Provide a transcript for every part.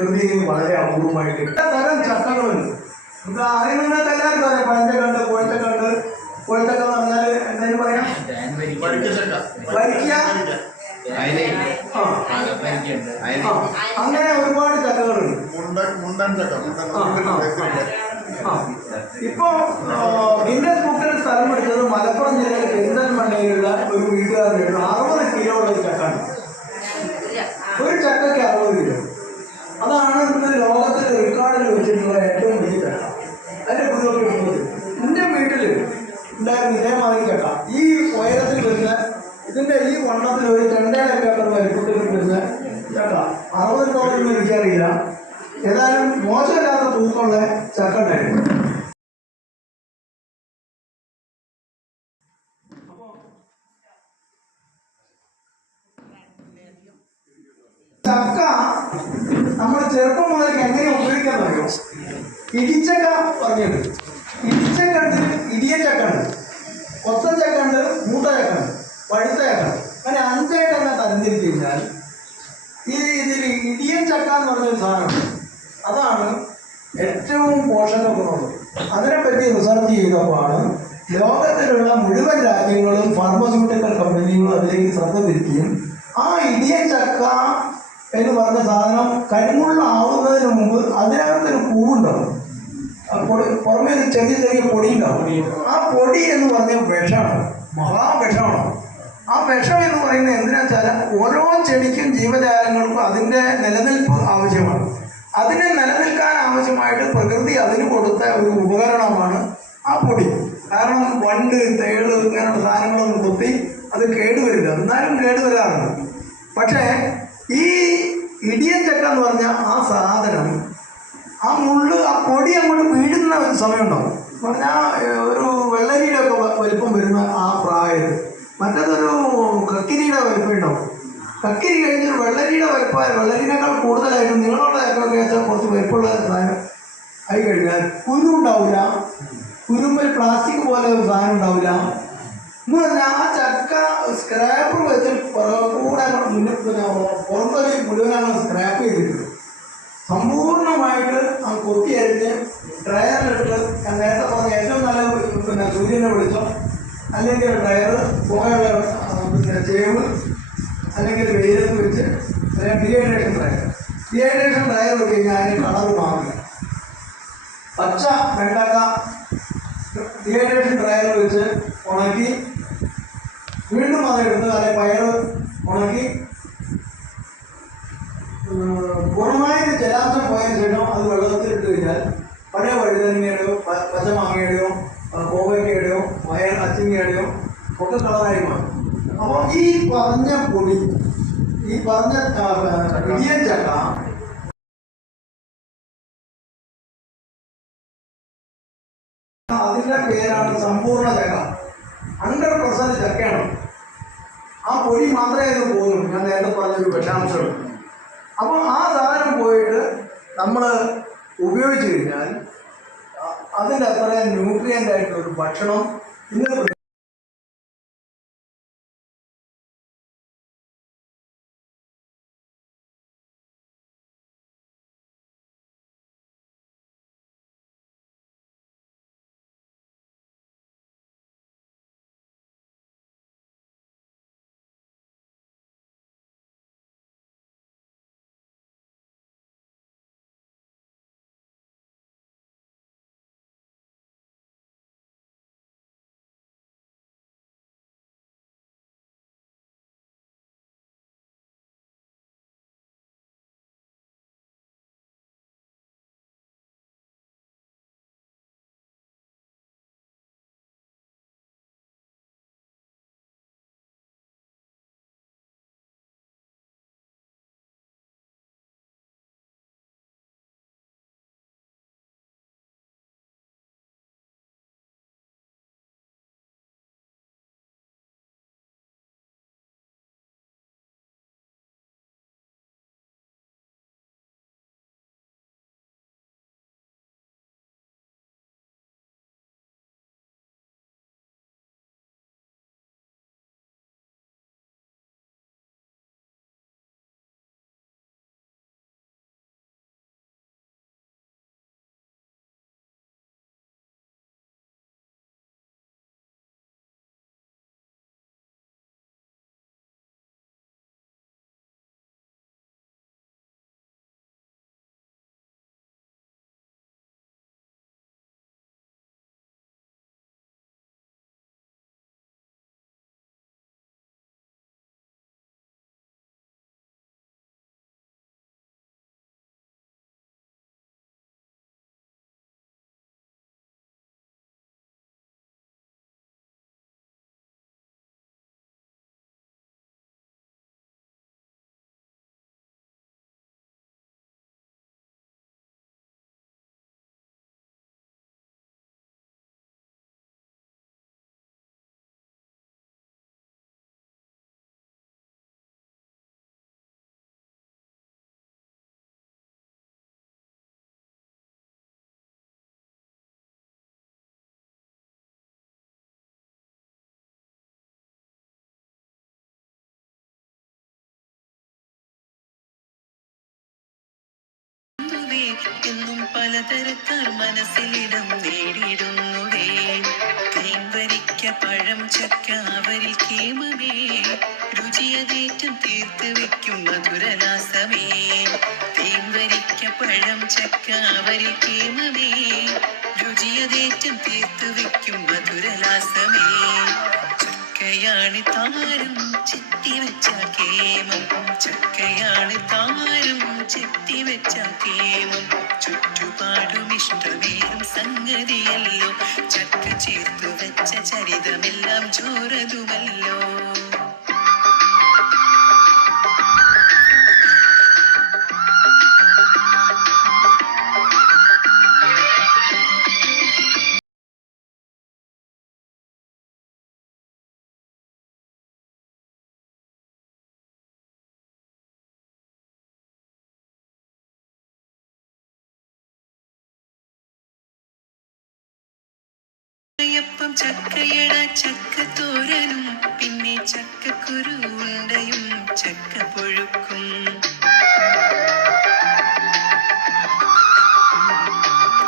പ്രകൃതിയിൽ വളരെ അപൂർവമായിട്ട്. തരം ചക്കകളുണ്ട് നമുക്ക് അറിയുന്നത് എല്ലാവർക്കും അറിയാം. പഴഞ്ചക്കണ്ട് കോഴച്ചക്കണ്ട് കണ്ട് എന്ന് പറഞ്ഞാൽ എന്തായാലും പറയാം? വരിക്ക. അങ്ങനെ ഒരുപാട് ചക്കകളുണ്ട് ഇപ്പൊ ഗിന്നസ് ബുക്കിൽ സ്ഥലം എടുത്തത് മലപ്പുറം ജില്ലയിലെ പെരിന്തൽമണ്ണയിലുള്ള ഒരു വീട്ടുകാരുടെ അറുപത് കിലോ ഉള്ള ചക്കാണ് ഒരു ചക്കയ്ക്ക് അറുപത് കിലോ. ഏതായാലും മോശമില്ലാത്ത തൂക്കമുള്ള ചക്ക ഉണ്ടായിരുന്നു ചക്ക നമ്മൾ ചെറുപ്പം മുതലേക്ക് എങ്ങനെ ഉപയോഗിക്കാൻ അറിയോ ഇടിച്ചക്ക പറഞ്ഞത് ഇടിച്ചക്കുണ്ട് ഇടിയച്ചക്കുണ്ട് കൊത്തച്ചക്കുണ്ട് മൂട്ട ചക്കുണ്ട് പഴുത്ത ചക്ക അങ്ങനെ അഞ്ചായിട്ട് തന്നെ തരംതിരിച്ചു കഴിഞ്ഞാൽ ഈ ഇതിൽ ഇടിയൻ ചക്ക എന്ന് പറഞ്ഞൊരു സാധനം അതാണ് ഏറ്റവും പോഷക അതിനെപ്പറ്റി റിസർച്ച് ചെയ്തപ്പോഴാണ് ലോകത്തിലുള്ള മുഴുവൻ രാജ്യങ്ങളും ഫാർമസ്യൂട്ടിക്കൽ കമ്പനികളും അതിലേക്ക് ശ്രദ്ധ തിരിക്കുകയും ആ ഇടിയ ചക്ക എന്ന് പറഞ്ഞ സാധനം കരിമുള്ളാവുന്നതിന് മുമ്പ് അതിനകത്തൊരു പൂവുണ്ടാവും പൊടി പുറമേ ഒരു ചെറിയ ചെറിയ പൊടി ഉണ്ടാവും. ആ പൊടി എന്ന് പറഞ്ഞ വിഷമാണ്. മഹാവിഷമാണ് ആ വിഷം എന്ന് പറയുന്നത് എന്തിനാ വെച്ചാൽ ഓരോ ചെടിക്കും ജീവജാലങ്ങൾക്കും അതിന്റെ നിലനിൽപ്പ് ആവശ്യമാണ്. അതിനെ നിലനിൽക്കാൻ ആവശ്യമായിട്ട് പ്രകൃതി അതിന് കൊടുത്ത ഒരു ഉപകരണമാണ് ആ പൊടി. കാരണം വണ്ട് തേൾ ഇങ്ങനെയുള്ള സാധനങ്ങളൊന്നും കൊത്തി അത് കേടുവരില്ല. എന്നാലും കേടുവരാറുണ്ട്. പക്ഷേ ഈ ഇടിയൻ ചക്ക എന്ന് പറഞ്ഞാൽ ആ സാധനം ആ മുള്ള് ആ പൊടി അങ്ങോട്ട് വീഴുന്ന സമയമുണ്ടാവും. പറഞ്ഞാൽ ഒരു വെള്ളരിയുടെ ഒക്കെ വലിപ്പം വരുന്ന ആ പ്രായത്തിൽ. മറ്റേതൊരു കക്കിരിയുടെ വലിപ്പം ഉണ്ടാവും. കക്കിരി കഴിഞ്ഞൊരു വെള്ളരിയുടെ വരപ്പായ വെള്ളരിനേക്കാൾ കൂടുതലായിരുന്നു നിങ്ങളുള്ള ഏറ്റവും വെച്ചാൽ കുറച്ച് വലിപ്പമുള്ള സാധനം ആയി കഴിഞ്ഞാൽ കുരു ഉണ്ടാവില്ല കുരുമ്പൽ പ്ലാസ്റ്റിക് പോലെ ഒരു സാധനം ഉണ്ടാവില്ല എന്ന് പറഞ്ഞാൽ ആ ചക്ക സ്ക്രാപ്പർ വെച്ച് കൂടെ മുന്നിൽ പുറത്തൊരു മുഴുവനാണ് സ്ക്രാപ്പ് ചെയ്തിട്ടുണ്ട്. സമ്പൂർണമായിട്ട് ആ കൊത്തി അരിഞ്ഞ് ഡ്രയറിലിട്ട് ഞാൻ നേരത്തെ പറഞ്ഞ ഏറ്റവും നല്ല പിന്നെ സൂര്യനെ വിളിച്ചോ അല്ലെങ്കിൽ ഡ്രയർ പോയുള്ള പിന്നെ ചേവ് അല്ലെങ്കിൽ വെയിലത്ത് വെച്ച് അല്ലെങ്കിൽ ഡീഹൈഡ്രേഷൻ ഡ്രയർ ഡീഹൈഡ്രേഷൻ ഡ്രയർ വെച്ച് കഴിഞ്ഞാൽ അതിന് കളർ മാറില്ല പച്ച വെണ്ടക്ക ഡീഹൈഡ്രേഷൻ ഡ്രയർ വെച്ച് ഉണക്കി വീണ്ടും അതെടുത്ത് അല്ലെങ്കിൽ പയർ ഉണക്കി പൂർണമായിട്ട് ജലാംശം പോയതിനു ശേഷം അത് വെള്ളത്തിൽ ഇട്ട് കഴിഞ്ഞാൽ പഴയ വഴുതനങ്ങയുടെയോ പ- പച്ചമാങ്ങയുടെയോ ആ, കോവയ്ക്കയുടെയോ വയർ അച്ചിങ്ങയുടെയോ ഒക്കെ കളറായി മാറും അപ്പോൾ ഈ പറഞ്ഞ പൊടി ഈ പറഞ്ഞ ആ, ഇടിയൻ അതിന്റെ പേരാണ് സമ്പൂർണ ചക്ക ഹൺഡ്രഡ് പെർസെന്റ് ചക്കയാണ് ആ പൊടി മാത്രമേ അത് പോകുന്നുള്ളൂ ഞാൻ നേരത്തെ പറഞ്ഞൊരു വിഷാംശം അപ്പോൾ ആ സാധനം പോയിട്ട് നമ്മൾ ഉപയോഗിച്ച് കഴിഞ്ഞാൽ അതിന്റെ അത്ര ന്യൂട്രിയന്റ് ആയിട്ടുള്ള ഒരു ഭക്ഷണം ഇന്ന് പാടുന്നുവേ എന്നും പലതരക്കാർ മനസ്സിലിടം നേടിയിടുന്നുവേ കൈവരിക്ക പഴം ചക്ക അവരിൽ കേമമേ രുചിയതേറ്റം തീർത്ത് വെക്കും മധുരലാസമേ തേൻവരിക്ക പഴം ചക്ക അവരിൽ കേമമേ രുചിയതേറ്റം തീർത്ത് വെക്കും മധുരലാസമേ ചക്കയാണ് താരും ചെത്തി വെച്ച കേമം. ചക്കയാണി താരും ചെത്തി വെച്ച കേമം. ചുറ്റുപാടും ഇഷ്ടമേറും സംഗതിയല്ലോ. ചക്ക ചേർത്തു വെച്ച ചരിതമെല്ലാം ചോരതുമല്ലോ. ചക്കയപ്പം ചക്കയട ചക്കത്തോരനും പിന്നെ ചക്കക്കുരു ഉണ്ടയും പൊഴുക്കും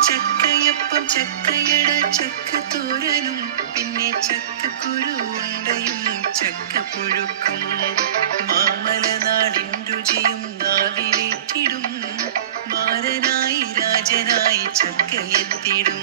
ചക്കയപ്പം ചക്കയട ചക്കത്തോരനും പിന്നെ ചക്കക്കുരു ഉണ്ടയും മാമല മാമലനാടിൻ രുചിയും നാവിലേറ്റിടും മാരനായി രാജനായി ചക്കയെത്തിടും.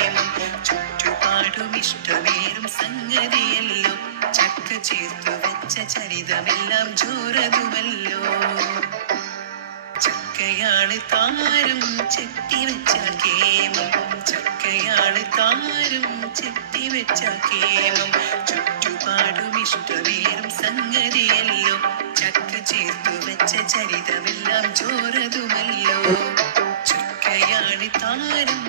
നിയമം ചുറ്റുപാടും ഇഷ്ടമേറും സംഗതിയല്ലോ. ചക്ക ചേർത്തു വെച്ച ചരിതമെല്ലാം ചോരതുമല്ലോ ചക്കയാണ് താരും ചെത്തി വെച്ച കേമം. ചക്കയാണ് താരും ചെത്തി വെച്ച കേമം. ചുറ്റുപാടും ഇഷ്ടമേറും സംഗതിയല്ലോ. ചക്ക ചേർത്തു വെച്ച ചരിതമെല്ലാം ചോരതുമല്ലോ ചക്കയാണ് താരം